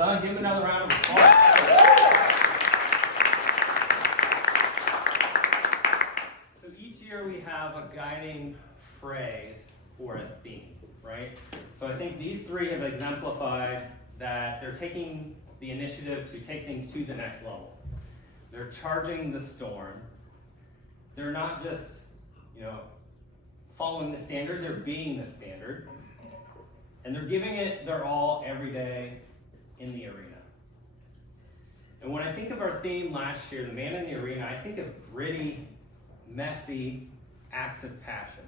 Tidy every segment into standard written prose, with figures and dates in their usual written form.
done. Give him another round of applause. So each year we have a guiding phrase or a theme, right? So I think these three have exemplified that they're taking the initiative to take things to the next level. They're charging the storm. They're not just, following the standard, they're being the standard. And they're giving it their all every day in the arena. And when I think of our theme last year, the man in the arena, I think of gritty, messy acts of passion.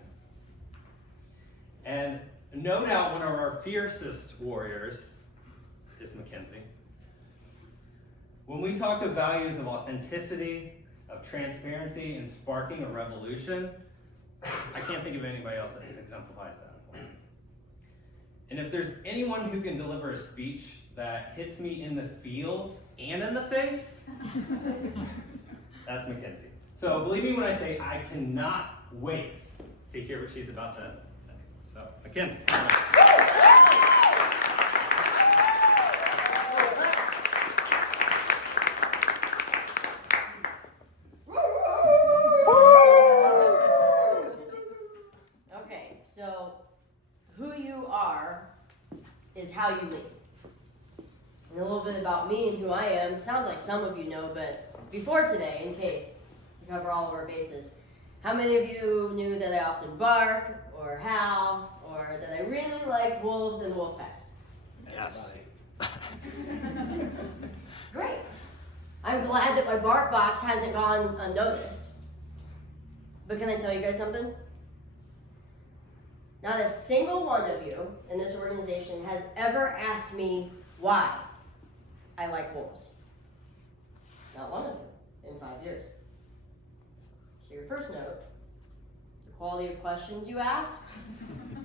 And no doubt one of our fiercest warriors is Mackenzie. When we talk of values of authenticity, of transparency, and sparking a revolution, I can't think of anybody else that exemplifies that. And if there's anyone who can deliver a speech that hits me in the feels and in the face, that's Mackenzie. So believe me when I say I cannot wait to hear what she's about to say. So, Mackenzie. Okay, so who you are is how you lead. And a little bit about me and who I am. Sounds like some of you know, but before today, in case to cover all of our bases, how many of you knew that I often bark, or howl, or that I really like wolves and the wolf pack? Yes. Great. I'm glad that my bark box hasn't gone unnoticed. But can I tell you guys something? Not a single one of you in this organization has ever asked me why I like wolves. Not one of you in 5 years. So your first note, the quality of questions you ask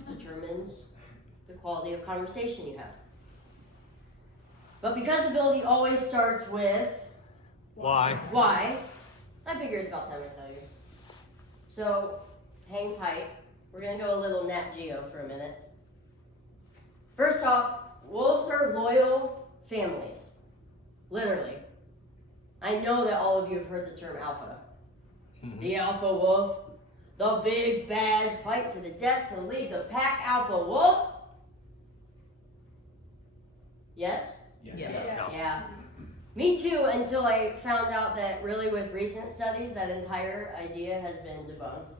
determines the quality of conversation you have. But because ability always starts with Why? I figure it's about time I tell you. So hang tight. We're going to go a little Nat Geo for a minute. First off, wolves are loyal families. Literally. I know that all of you have heard the term alpha. Mm-hmm. The alpha wolf. The big bad fight to the death to lead the pack alpha wolf. Yes? Yes. Yeah. Me too, until I found out that really with recent studies, that entire idea has been debunked.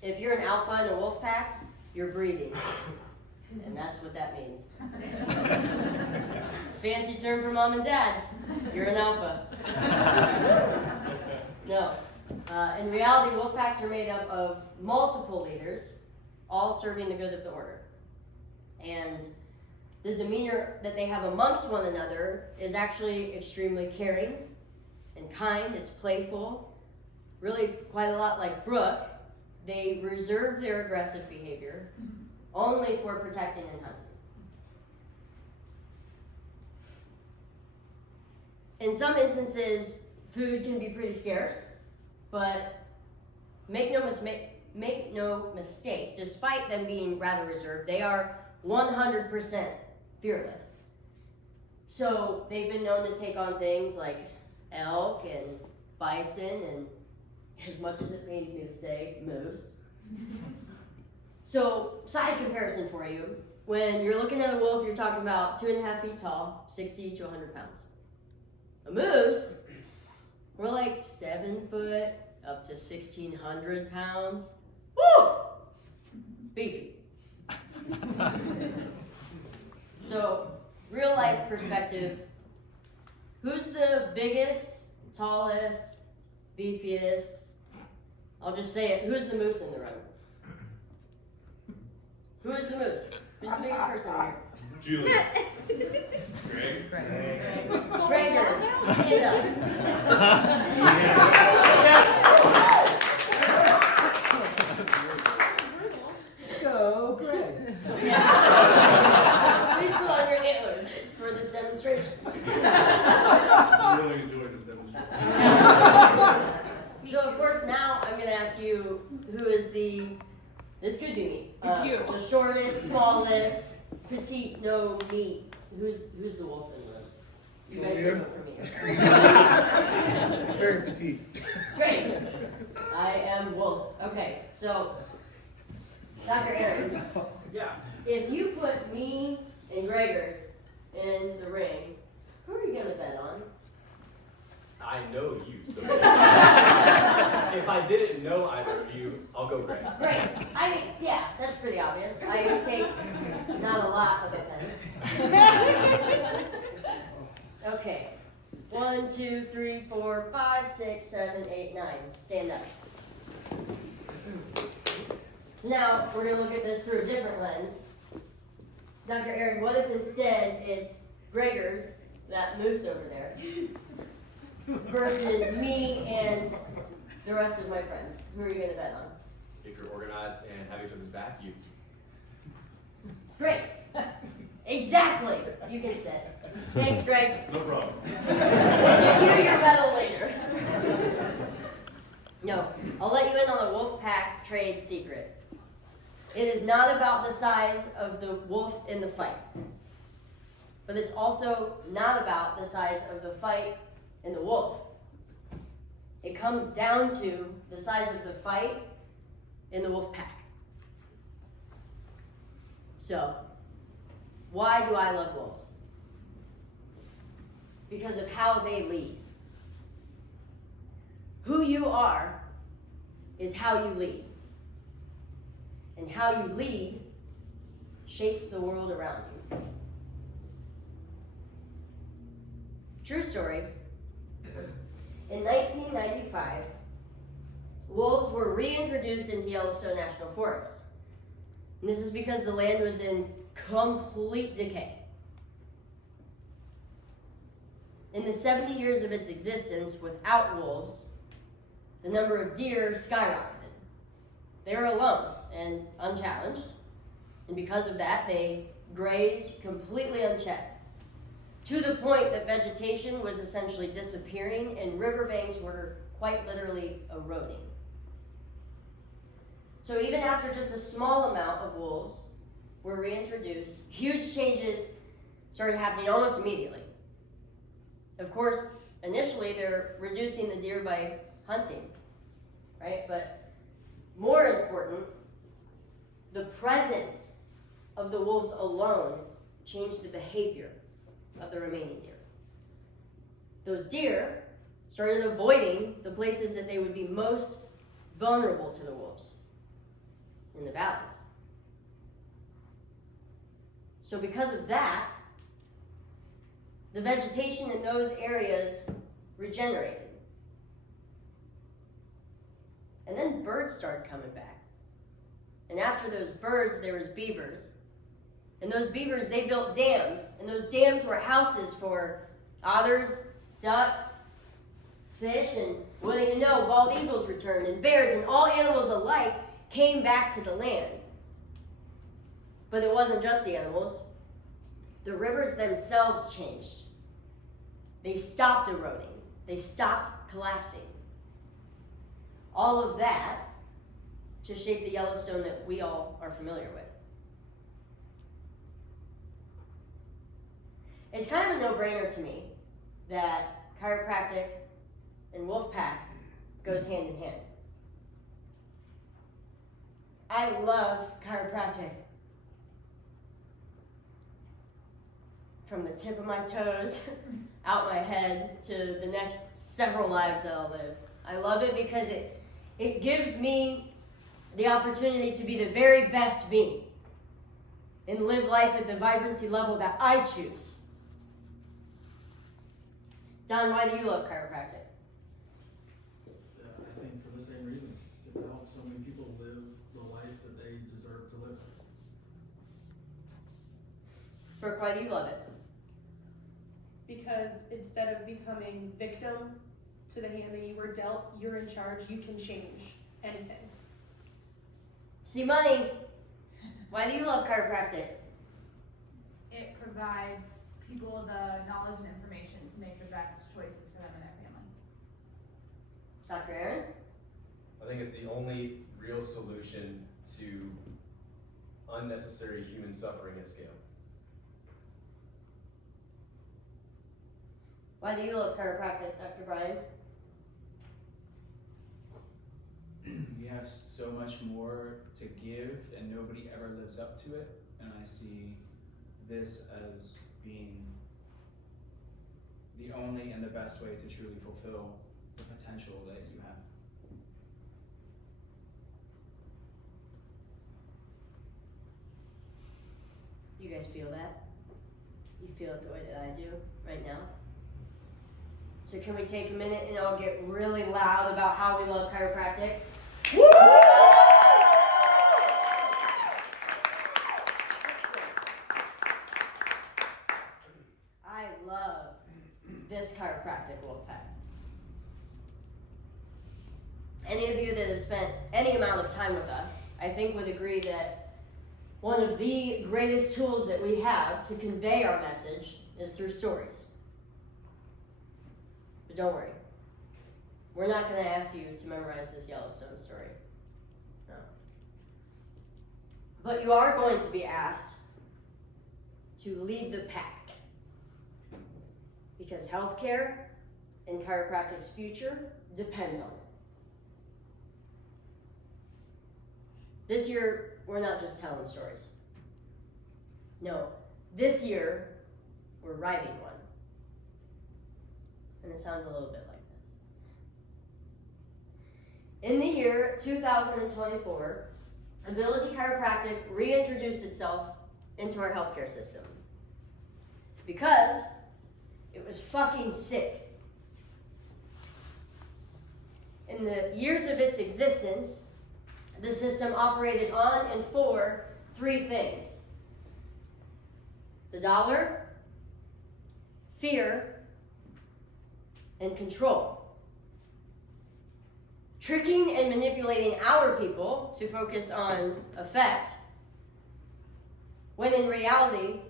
If you're an alpha in a wolf pack, you're breeding. And that's what that means. Fancy term for mom and dad. You're an alpha. No. In reality, wolf packs are made up of multiple leaders, all serving the good of the order. And the demeanor that they have amongst one another is actually extremely caring and kind. It's playful. Really quite a lot like Brooke. They reserve their aggressive behavior only for protecting and hunting. In some instances, food can be pretty scarce, but make no mistake, despite them being rather reserved, they are 100% fearless. So they've been known to take on things like elk and bison and, as much as it pains me to say, moose. So, size comparison for you. When you're looking at a wolf, you're talking about 2.5 feet tall, 60 to 100 pounds. A moose, we're like 7 foot, up to 1,600 pounds. Woo! Beefy. So, real life perspective, who's the biggest, tallest, beefiest? I'll just say it, who's the moose in the room? Who is the moose? Who's the biggest person here? Julie. Greg. Gregor, stand up. Go, Greg. Please pull on your antlers for this demonstration. I really enjoyed this demonstration. So of course now I'm going to ask you who is this could be me. It's you. The shortest, smallest, petite, no meat who's the wolf in the room? You guys Here. can vote for me. Very petite. Great. I am wolf. Okay, so Dr. Aaron, Yeah. if you put me and Gregors in the ring, who are you gonna bet on? I know you, so if I didn't know either of you, I'll go Greg. Great. Yeah, that's pretty obvious. I take not a lot of offense. Okay. 1, 2, 3, 4, 5, 6, 7, 8, 9. Stand up. So now we're gonna look at this through a different lens. Dr. Aaron, what if instead it's Gregors, that moose over there, versus me and the rest of my friends? Who are you gonna bet on? If you're organized and have each other's back, you. Great. Exactly. You can sit. Thanks, Greg. No problem. We'll get you your medal later. No, I'll let you in on a wolf pack trade secret. It is not about the size of the wolf in the fight, but it's also not about the size of the fight in the wolf. It comes down to the size of the fight in the wolf pack. So, why do I love wolves? Because of how they lead. Who you are is how you lead. And how you lead shapes the world around you. True story. In 1995, wolves were reintroduced into Yellowstone National Forest. And this is because the land was in complete decay. In the 70 years of its existence without wolves, the number of deer skyrocketed. They were alone and unchallenged, and because of that, they grazed completely unchecked, to the point that vegetation was essentially disappearing and riverbanks were quite literally eroding. So even after just a small amount of wolves were reintroduced, huge changes started happening almost immediately. Of course, initially they're reducing the deer by hunting, right? But more important, the presence of the wolves alone changed the behavior of the remaining deer. Those deer started avoiding the places that they would be most vulnerable to the wolves, in the valleys. So because of that, the vegetation in those areas regenerated. And then birds started coming back. And after those birds, there was beavers. And those beavers, they built dams. And those dams were houses for otters, ducks, fish, and what do you know, bald eagles returned, and bears, and all animals alike came back to the land. But it wasn't just the animals. The rivers themselves changed. They stopped eroding. They stopped collapsing. All of that to shape the Yellowstone that we all are familiar with. It's kind of a no-brainer to me that chiropractic and wolf pack goes hand in hand. I love chiropractic. From the tip of my toes, out my head, to the next several lives that I'll live. I love it because it gives me the opportunity to be the very best me and live life at the vibrancy level that I choose. Don, why do you love chiropractic? I think for the same reason. It helps so many people live the life that they deserve to live. Brooke, why do you love it? Because instead of becoming victim to the hand that you were dealt, you're in charge, you can change anything. See, Money, why do you love chiropractic? It provides people the knowledge and information to make the best choices for them and their family. Dr. Aaron? I think it's the only real solution to unnecessary human suffering at scale. Why do you love chiropractic, Dr. Brian? We have so much more to give, and nobody ever lives up to it. And I see this as being the only and the best way to truly fulfill the potential that you have. You guys feel that? You feel it the way that I do right now? So can we take a minute and all get really loud about how we love chiropractic? I love this chiropractic Wolfpack. Any of you that have spent any amount of time with us, I think would agree that one of the greatest tools that we have to convey our message is through stories. But don't worry. We're not going to ask you to memorize this Yellowstone story. No. But you are going to be asked to lead the pack. Because healthcare and chiropractic's future depends on it. This year, we're not just telling stories. No, this year, we're writing one. And it sounds a little bit like this. In the year 2024, Ability Chiropractic reintroduced itself into our healthcare system. Because it was fucking sick. In the years of its existence, the system operated on and for three things: the dollar, fear, and control. Tricking and manipulating our people to focus on effect, when in reality,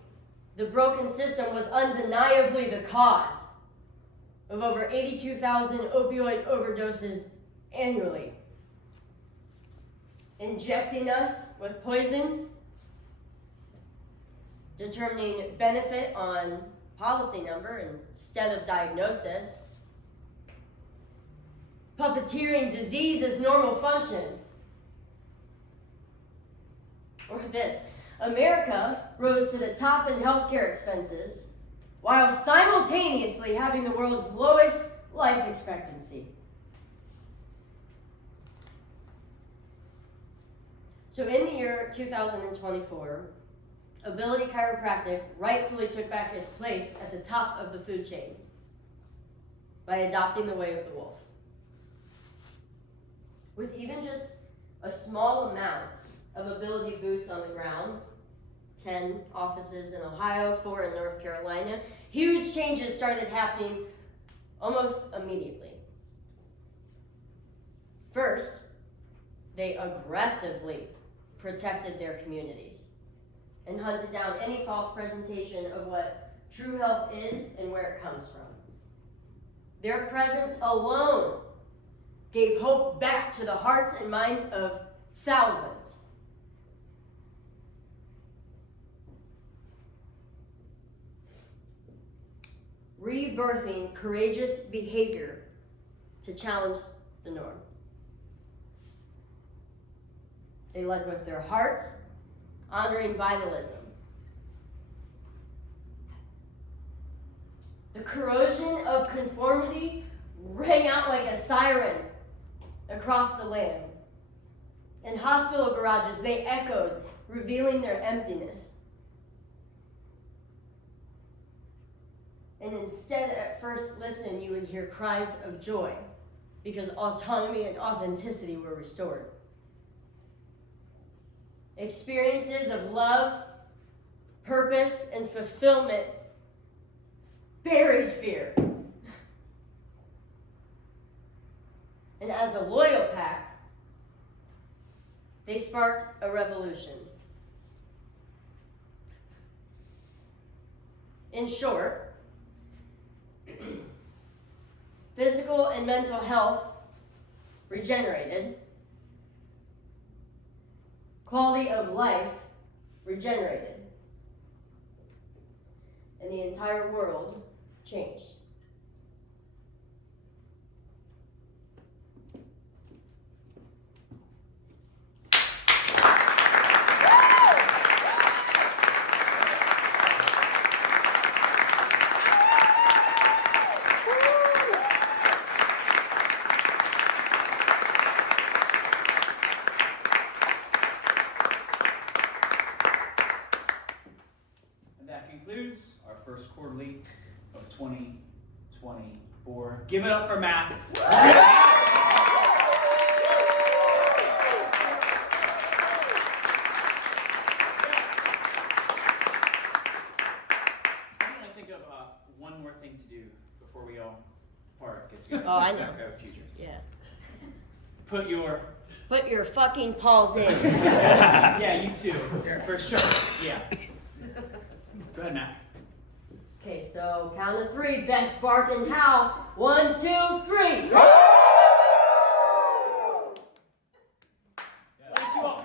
the broken system was undeniably the cause of over 82,000 opioid overdoses annually. Injecting us with poisons, determining benefit on policy number instead of diagnosis, puppeteering disease as normal function. Or this: America rose to the top in healthcare expenses while simultaneously having the world's lowest life expectancy. So in the year 2024, Ability Chiropractic rightfully took back its place at the top of the food chain by adopting the way of the wolf. With even just a small amount of Ability boots on the ground, 10 offices in Ohio, 4 in North Carolina, huge changes started happening almost immediately. First, they aggressively protected their communities and hunted down any false presentation of what true health is and where it comes from. Their presence alone gave hope back to the hearts and minds of thousands. Rebirthing courageous behavior to challenge the norm. They led with their hearts, honoring vitalism. The corrosion of conformity rang out like a siren across the land. In hospital garages, they echoed, revealing their emptiness. And instead, at first listen, you would hear cries of joy because autonomy and authenticity were restored. Experiences of love, purpose, and fulfillment buried fear. And as a loyal pack, they sparked a revolution. In short, physical and mental health regenerated, quality of life regenerated, and the entire world changed. first quarterly of 2024. Give it up for Mac. I'm gonna think of one more thing to do before we all part. Get together. Oh, I know. Grab a future. Yeah. Put your Put your fucking paws in. yeah, you too. For sure. Yeah. Go ahead, Mac. Okay, so count of 3, best bark and howl. 1, 2, 3. Thank you all.